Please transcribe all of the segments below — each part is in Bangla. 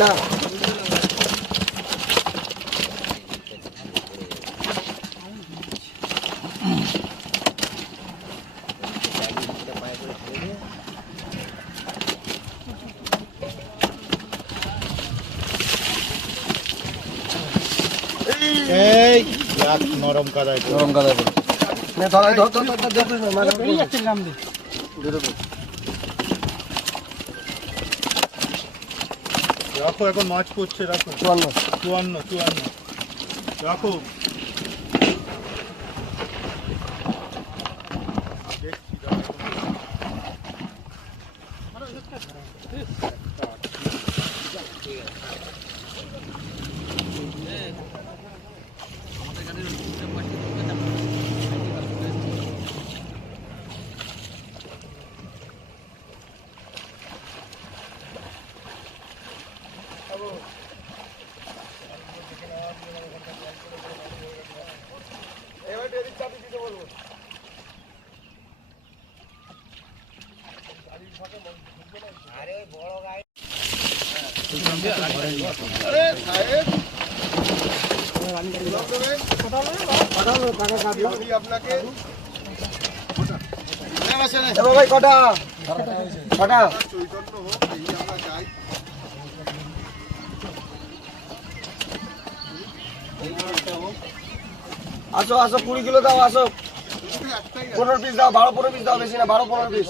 না এই নরম কাদায় রাখো, এখন মাছ পড়ছে, রাখো। 54 রাখো। আসো আসো 20 কিলো দাও, আসো 15 পিস দাও, 12-15 পিস দাও, বেশি না 12-15 পিস।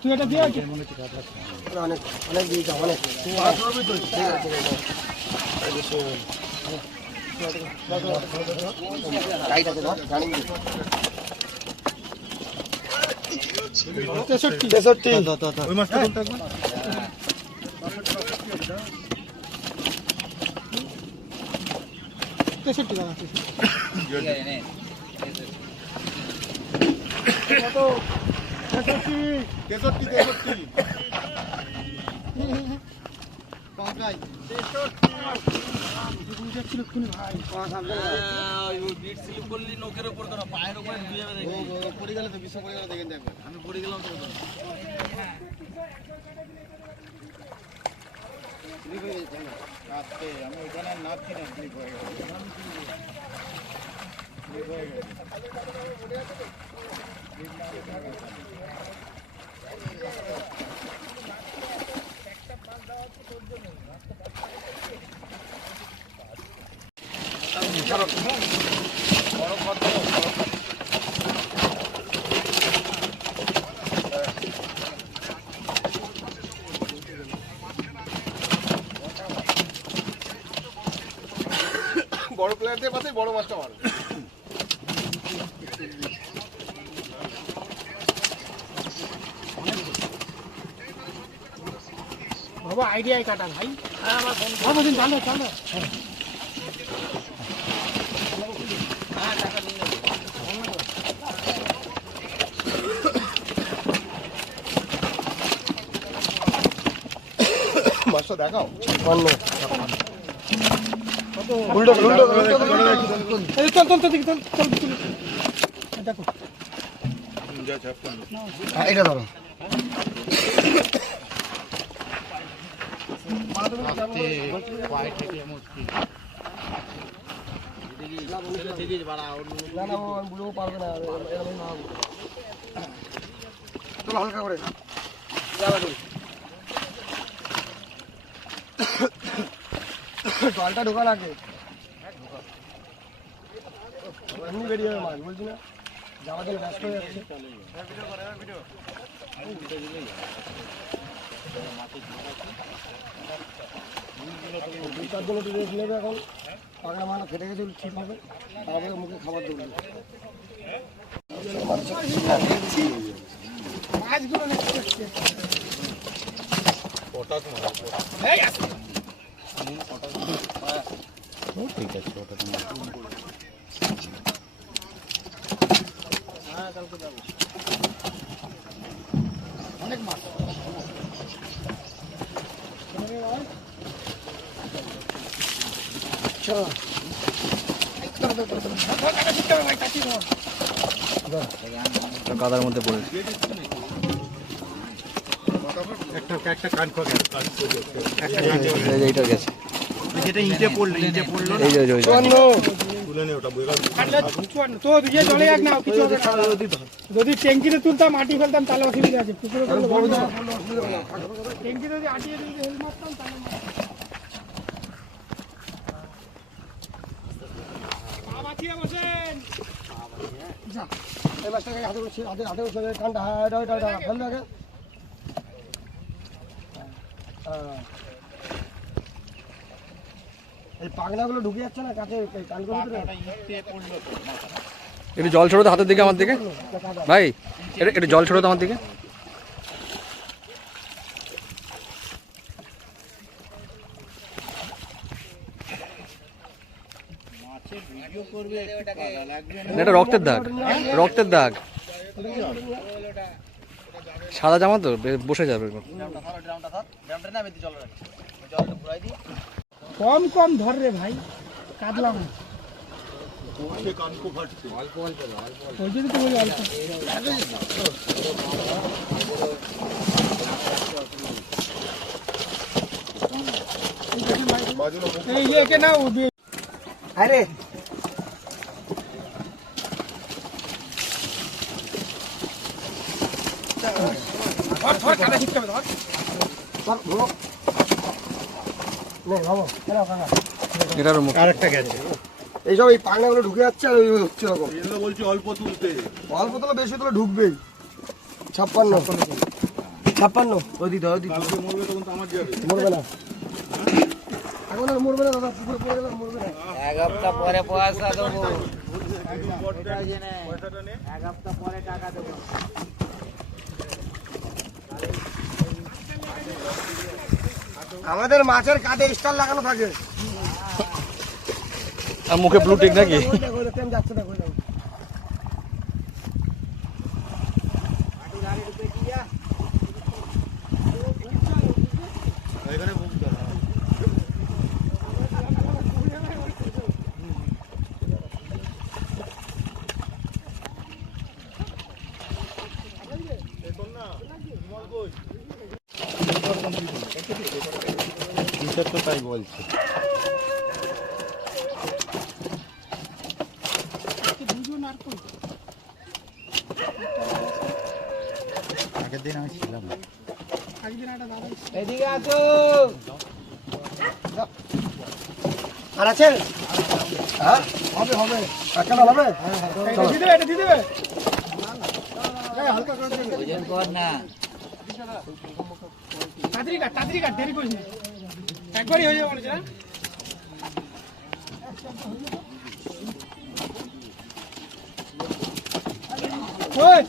তুই এটা দিয়ে অনেক অনেক দিয়ে দাও, অনেক 15 পিস ঠিক আছে। টাইট আছে না জানি 63 ওই মাছটা কোনটা একবার 63 টাকা আছে কত 63 পঙ্কাই 63 কোন ভাই ওই বিট স্লিপ করলি নখের উপর তো পায়ের উপরে ঢুকে যাবে, দেখি ও পড়ে গেলে তো বিষ পড়ে গেলে দেখেন দেখবেন, আমি পড়ে গেলাম তো স্লিপ হয়ে গেছে না আজকে আমি ওখানে নাচছি না, স্লিপ হয়ে গেছে স্লিপ হয়ে গেছে বড় প্লেয়ারদের পাশে বড় মাছটা মারো। বাবা আইডিয়াই কাটা ভাই, আমার ফোন দিন চালো চালো মাছটা দেখাও উল্টো উল্টো এই চল চল চল চল দেখো যা চাপ হ্যাঁ এটা ধরো আস্তে পায়ে থেকে মুশকিল এদিকে বাড়া না না আমি বুঝতে পারবো না এরকম না হবে চল হালকা করে যাবা তুমি জলটা ঢোকা লাগে এমনি বেরিয়ে যাবে মাছ, বলছি না যাওয়ার জন্য ব্যস্ত হয়ে যাচ্ছে। দুই চার জন্য রেস্ট নেবে, এখন পাগলা মাথা ফেটে গেছে ঠিক হবে, তারপরে মুখে খাবার দেবে মাছগুলো ঠিক আছে ওটা হ্যাঁ কালকে যাবো। অনেক মাছ। কাদার মধ্যে পড়েছে। এইটা গেছে, যেটা ইটে পড়লো এই যে জলে যাক না, কিছু হবে না। যদি ট্যাঙ্কিতে তুলতাম মাটি ফেলতাম তাহলে অসুবিধা আছে, পুকুরে ট্যাঙ্কি যদি আটিয়ে যদি হেল মারতাম তাহলে এই মাছটাকে হাতে ঠান্ডা ফেল আগে। এই পাগনাগুলো ঢুকে যাচ্ছে না কাছে কানগুলো একটু জল ছড়ো তো হাতের দিকে, আমার দিকে ভাই, একটু জল ছড়ো তো আমার দিকে। এটা রক্তের দাগ, রক্তের দাগ, সাদা জামা তো বসে যাবে। কম কম ধর রে ভাই, কাটলাম ওই জন্য তো বলি অল্প। এই যে একে নাও আরে আরেকটা গেছে। এইসব এই পাগনাগুলো ঢুকে যাচ্ছে আর ওই হচ্ছে এরকম। বলছি অল্প তুলতে, অল্প তোলা বেশি তোলা ঢুকবেই। 56 ওদি মরবে তখন তো আমার যাবে। মরবে না, এখন আর মরবে না দাদা, পুকুরে পড়ে গেলে আর মরবে না। এক হপ্তাহ পরে পয়সা দেবো, এক হপ্তাহ পরে টাকা দেবো। আমাদের মাছের কাঁধে স্টার লাগানো থাকে। আর মুখে ব্লু টিক নাকি? যাচ্ছে দেখো তো তাই বলছে। আগের দিন আমি ছিলাম। এদিকে আসো। আর আছে? হ্যাঁ হবে হবে, একটা হবে। এটা দিয়ে দেবে। হালকা করে দেবে, ওজন কর না। তাড়াতাড়ি কাট, দেরি করিস না, একবারই হয়ে যাবে মনে হচ্ছে। ওই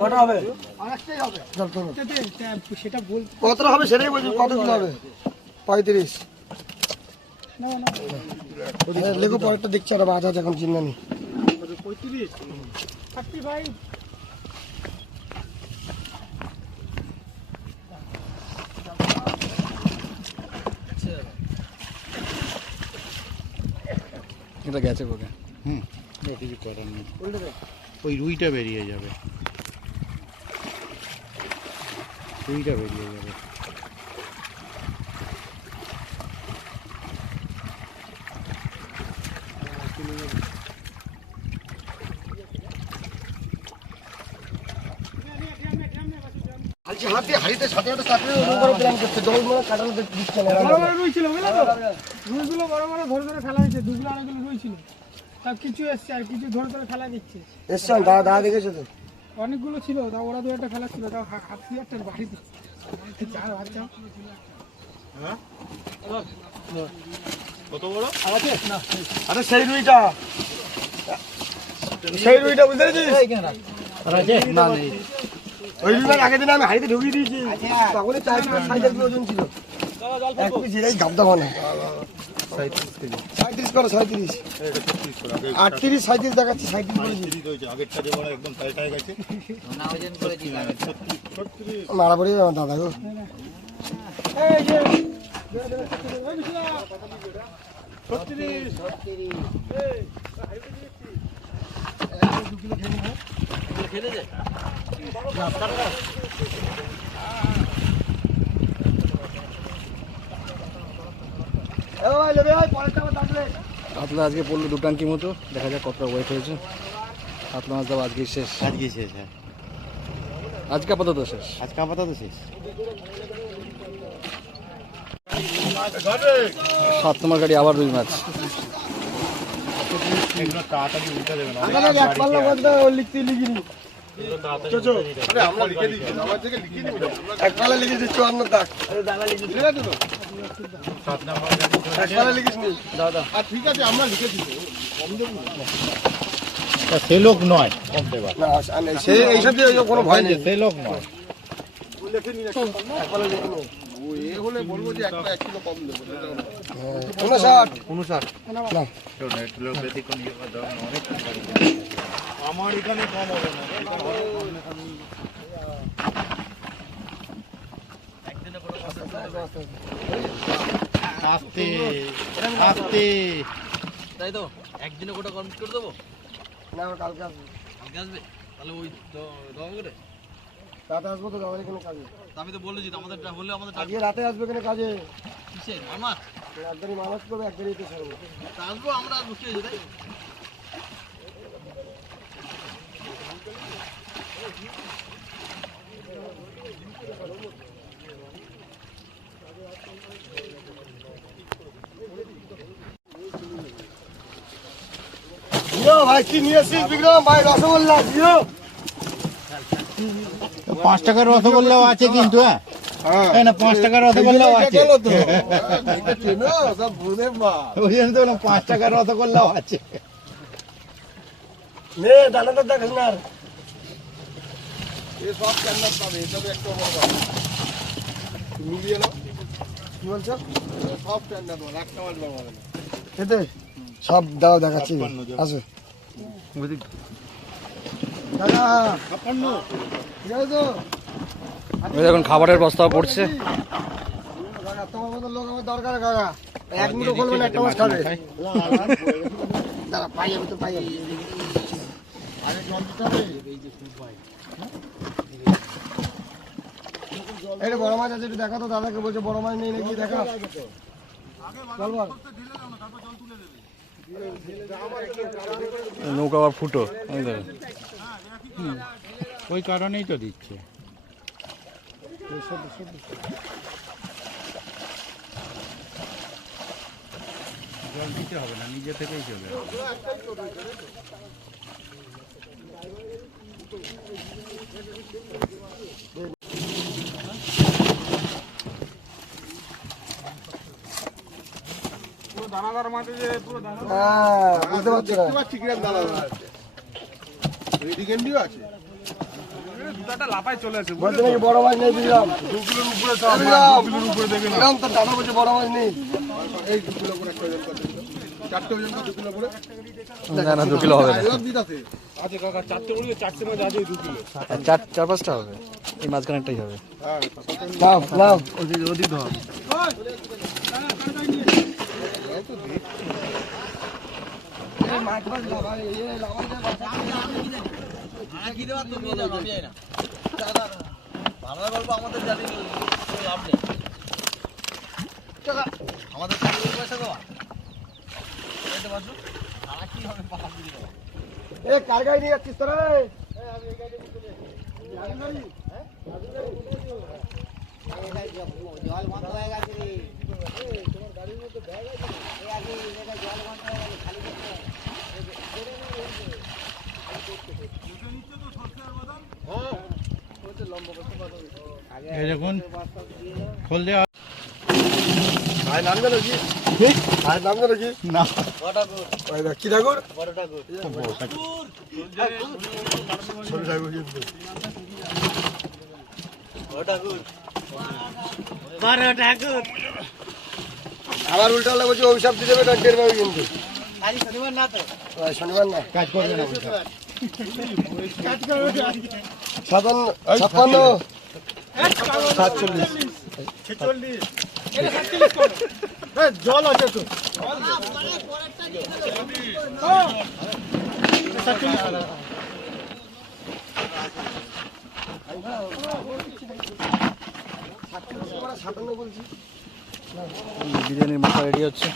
কটা হবে? সেটা বল, কতটা হবে সেটাই বলছি। কত কিলো হবে? 35। লেখো পরেরটা দেখছি, আর বাজ আছে এখন চিন্তা নেই। 35 35 এটা গেছে কোকে। কিছু করার নেই, ওই রুইটা বেরিয়ে যাবে, রুইটা বেরিয়ে যাবে। হাড়িতে সাথে সাথে কাটলে ওরকম করে প্ল্যান করছে, জল মানে কাটানো দিচ্ছে না। বড় বড় রুই ছিল বুঝলে তো, রুইগুলো বড় বড় ধরে ধরে ফেলা হয়েছে। দুগুলো অনেকগুলো রুই ছিল, সব কিছু এসছে আর কিছু ধরে ধরে ফেলা দিচ্ছে। এসছে দাদা দেখেছো তো, অনেকগুলো ছিল, তা ওরা দু একটা ফেলা ছিল, তাও হাত দিয়ে একটা বাড়িতে চার বাচ্চা। কত বড়? আরে সেই রুইটা, সেই রুইটা বুঝতে পেরেছিস? না নেই, ওই রুইটার আগের দিন আমি হাড়িতে ঢুকিয়ে দিয়েছি, তখনই 4 কিলো 5.5 কিলো ওজন ছিল। এক পিস এটাই গাবদা মানে 37 করো 37 38 37 দেখাচ্ছি 37 বলেছি আগেরটা যে বড় একদম টাইট গেছে না ওজন করেছি মারা পড়ে যাবে দাদা গো এই যে 36 কাতলা আজকে পড়লো 2 টাঙ্কি মতো, দেখা যাক কতটা ওয়েট হয়েছে। কাতলা মাছ দাও আজকে শেষ, আজকে শেষ। হ্যাঁ আজকে আপাতত শেষ। আজকে আপাতত শেষ। 7 নম্বর গাড়ি আবার রুই মাছ। এগুলো তাড়াতাড়ি উল্টা দেবে না। আমাদের এক পাল্লা বলতে ও লিখতে লিখিনি আরে আমরা লিখে দিচ্ছি, আমার থেকে লিখে দিই। এক পাল্লা লিখেছি 54 দাগ দাদা লিখেছি ঠিক আছে তো 7 নাম্বার এক পাল্লা লিখিস নি দাদা আর ঠিক আছে আমরা লিখে দিই, কম দেব না। সে লোক নয় কম দেবা না সেই এইসব দিয়ে কোনো ভয় নেই সে লোক নয়। এক পাল্লা লিখে নি ও এ হলে বলবো যে একটা 1 কিলো কম দেবো। 59 না তো নেট লোক ব্যতিক্রম নিয়ে দাও অনেক আমার এখানে কম হবে না। আস্তে আস্তে তাই তো একদিনে গোটা কমপ্লিট করে দেবো। না আমার কালকে আসবে কালকে আসবে তাহলে ওই দম করে রাতে আসবো তো যাওয়ার কোনো কাজে আমি তো বলেছি তো আমাদের হলে আমাদের আজকে রাতে আসবে কেন কাজে কিসে আমার একবারই মানুষ করবে একবারই তো ছাড়বো আসবো আমরা আসবো কি হয়েছে তাই জিও ভাই কি নিয়ে আসিস বিক্রম ভাই রসগোল্লা জিও 5 টাকার রসগোল্লাও আছে কিন্তু। হ্যাঁ না 5 টাকার রসগোল্লাও আছে। সব ভুলে মা ওই জন্য তো বললাম 5 টাকার রসগোল্লাও আছে। নে দানাটা দেখিস না আর এ সব ক্যান্ডার পাবে, এটা তো একটা বড় ব্যাপার। মিলিয়ে নাও, কি বলছো সব ক্যান্ডার বল, একটা মাছ পাবো না। এতে সব দাও দেখাচ্ছি আসো দাদা 56 ঠিক আছে তো এখন খাবারের প্রস্তাব পড়ছে। কাকা তোমার মতো লোক আমার দরকার কাকা এক মুঠো করবে না একটা মাছ খাবে দাঁড়া পাই যাবে তো পাই যাবে আরে জল দিতে হবে। এটা বড় মাছ আছে একটু দেখা তো দাদাকে বলছে বড় মাছ নেই নাকি দেখা চল বল নৌকা আবার ফুটো ওই কারণেই তো দিচ্ছে। জল দিতে হবে না, নিজে থেকেই চলে আসবে। হ্যাঁ বুঝতে পারছো না পাচ্ছি কিরম দাম আছে, রেডি ক্যান্ডিও আছে। বলছে নাকি বড় মাছ নেই বুঝলাম 2 কিলোর উপরে সব 2 কিলোর উপরে দেখে না তো দাদা বলছে বড় মাছ নেই এই 2 কিলো করে একটা ওজন করে দিল। 4টে ওজন করে 2 কিলো করে। না না 2 কিলো হবে না, সব দিতে আছে। আচ্ছা কাকা 4টে বলি 4টে মাছ আছে 2 কিলো 4-5টা হবে, এই মাঝখানেরটাই হবে। হ্যাঁ নাও নাও ওদিক ধর মাছ মাছ লাভাই এই লাভাই আমরা বলবো আমাদের জানি লাভ নেই, আমাদের পয়সা দেওয়া এ কার গাড়ি নিয়ে যাচ্ছিস তোরা রে জল বন্ধ হয়ে গেছে রে তোমার গাড়ির মধ্যে ব্যাগ আছে এই আগে এটা জল বন্ধ হয়ে গেছে খালি এই দেখুন খোল দেওয়া ভাই নাম জানো কি ভাই নাম জানো কি না। ওই দেখ কি ঠাকুর ছোট ঠাকুর কিন্তু আবার উল্টা পাল্টা বলছি অভিশাপ দিয়ে দেবে কারণ টের পাবে কিন্তু আজ শনিবার না তো শনিবার না কাজ করবে না কাজ করবে 56 জল আছে তো বিরিয়ানির মশলা রেডি হচ্ছে।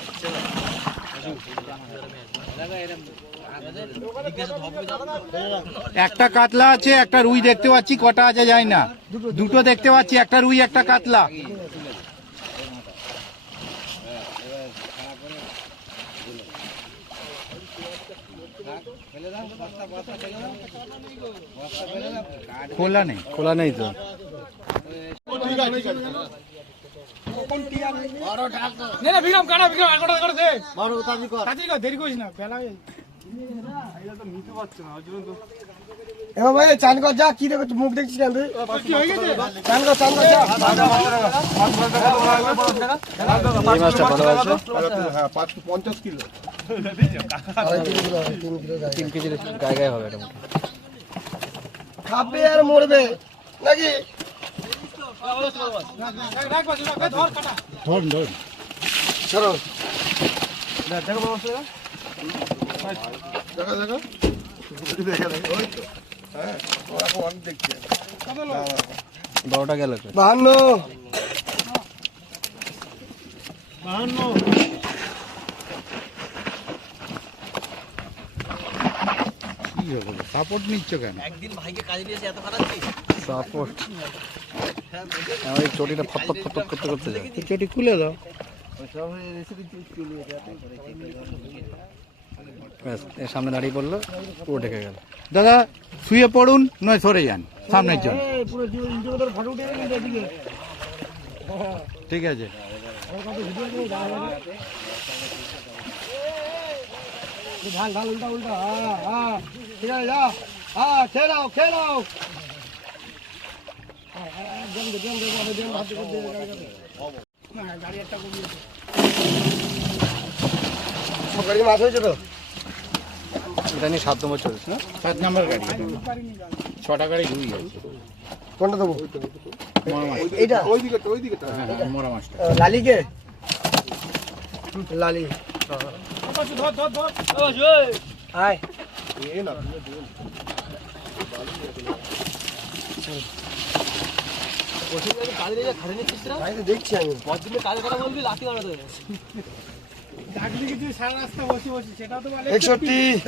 একটা কাতলা আছে, একটা রুই দেখতে পাচ্ছি, কটা আছে যায় না, দুটো দেখতে পাচ্ছি, একটা রুই একটা কাতলা। খোলা নেই, খোলা নেই তো। এবার ভাই চান কর যা, কি দেখো মুখ দেখছিস কেন তুই? চান কর যা। এই মাছটা ভালো আছে, হ্যাঁ 50 কিলো 3 কেজির গায়ে গায়ে হবে এটা। খাবে আর মরবে নাকি? সরো দেখা ওই তো হ্যাঁ ওরা অনেক দেখছে 12টা গেল তো। 52 কি হলো, সাপোর্ট নিচ্ছ কেন? সাপোর্ট আমার এই চটিটা ফটফট ফটফট করতে করতে যায়। চটি খুলে দাও। ব্যাস, এর সামনে দাঁড়িয়ে পড়লো, পুরো ঢেকে গেল। দাদা শুয়ে পড়ুন, নয় সরে যান সামনের জন্য। পুরো ইউটিউবে ফটো উঠে গেল এদিকে। ঠিক আছে, ঢাল উল্টা হ্যাঁ ঠিক আছে যা হ্যাঁ খেয়ে নাও গাড়ি মাছ হয়েছে তো? এটা নিয়ে 7 নম্বর চলছে না? 7 নম্বর গাড়ি, 6টা গাড়ি রুই আছে। কোনটা দেবো? মরা মাছ, এইটা ওইদিকে হ্যাঁ মরা মাছটা। লালিকে লালি আয় দেখছি আমি সারা রাস্তা বসে সেটা তো 61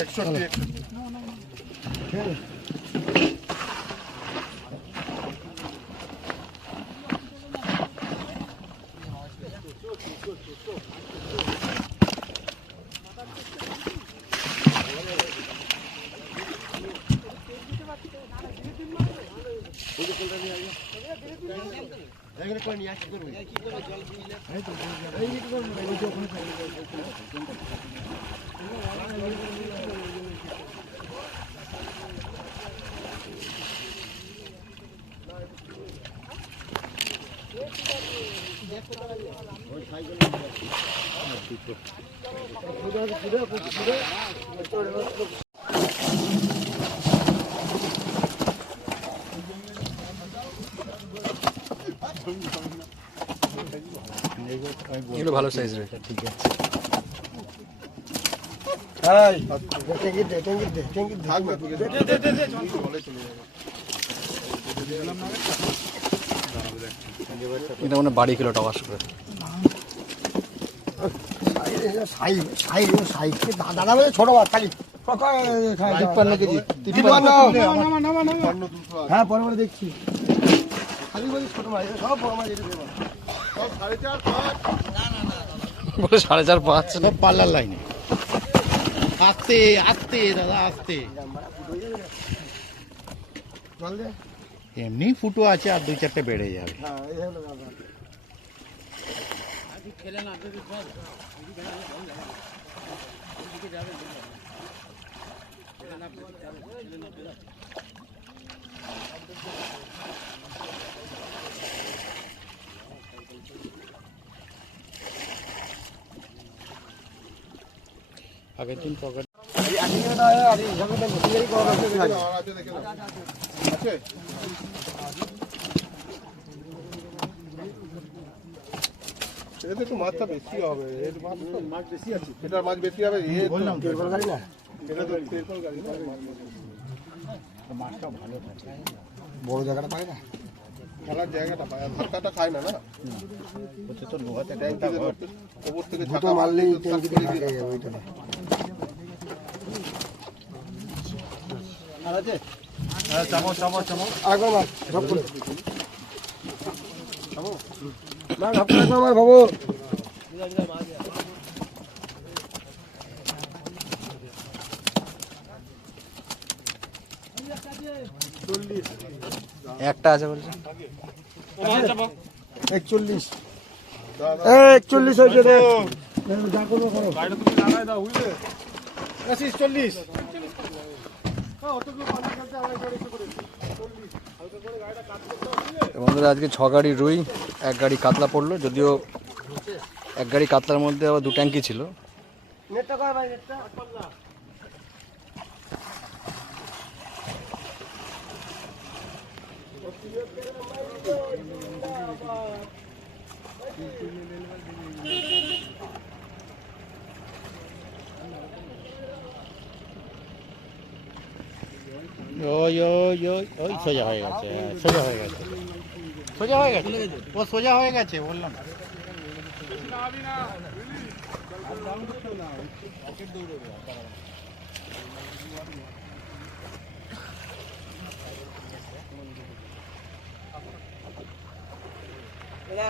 এগুলো ভালো সাইজ রয়েছে, ঠিক আছে। থাকবে এটা মানে বাড়ি কিলো টাকা করে। দাদা বলে ছোট মাছ খালি 53 কেজি, 53 হ্যাঁ পরে পরে দেখছি খালি বলি ছোট মাছ সব বড় মাছ এটা দেবো সব 4.5 5 বলে 4.5 5 সব পাল্লার লাইনে। আস্তে আস্তে দাদা আস্তে, জল দে এমনি ফুটো আছে, আর 2-4টে বেড়ে যাবে। হ্যাঁ এই হলো ব্যাপার আগের দিন পকেট আছে এটা একটু মাছটা বেশি হবে, এর মাছ বেশি আছে, এটার মাছ বেশি হবে। বললাম তো, এটা তো তেরপল গাড়ি না, মাছটা ভালো থাকে। বড় জায়গাটা পায় না, খেলার জায়গাটা পায়, আর ধাক্কাটা খায় না না। হচ্ছে তো লোহাতে ট্যাঙ্ক থেকে ধরতে, ওপর থেকে দুটো ঝাঁকা মারলেই মারলেই ট্যাঙ্কি থেকে ঢাকা যাবে ওইটা। আগে মার, ঝপ করে। না, ঝপ করে একবার মার, বাবু। একটা আছে বলছে। 41 41 হয়েছে রে। যা করবো করো। গাড়িটা তুমি লাগাই দাও, বুঝলে? 40। বন্ধুরা আজকে 6 গাড়ি রুই, 1 গাড়ি কাতলা পড়লো, যদিও 1 গাড়ি কাতলার মধ্যে আবার 2 ট্যাঙ্কি ছিল। নেটটা কয় ভাই, নেটটা? ওই সোজা হয়ে গেছে, সোজা হয়ে গেছে, সোজা হয়ে গেছে, ও সোজা হয়ে গেছে বললাম। এরা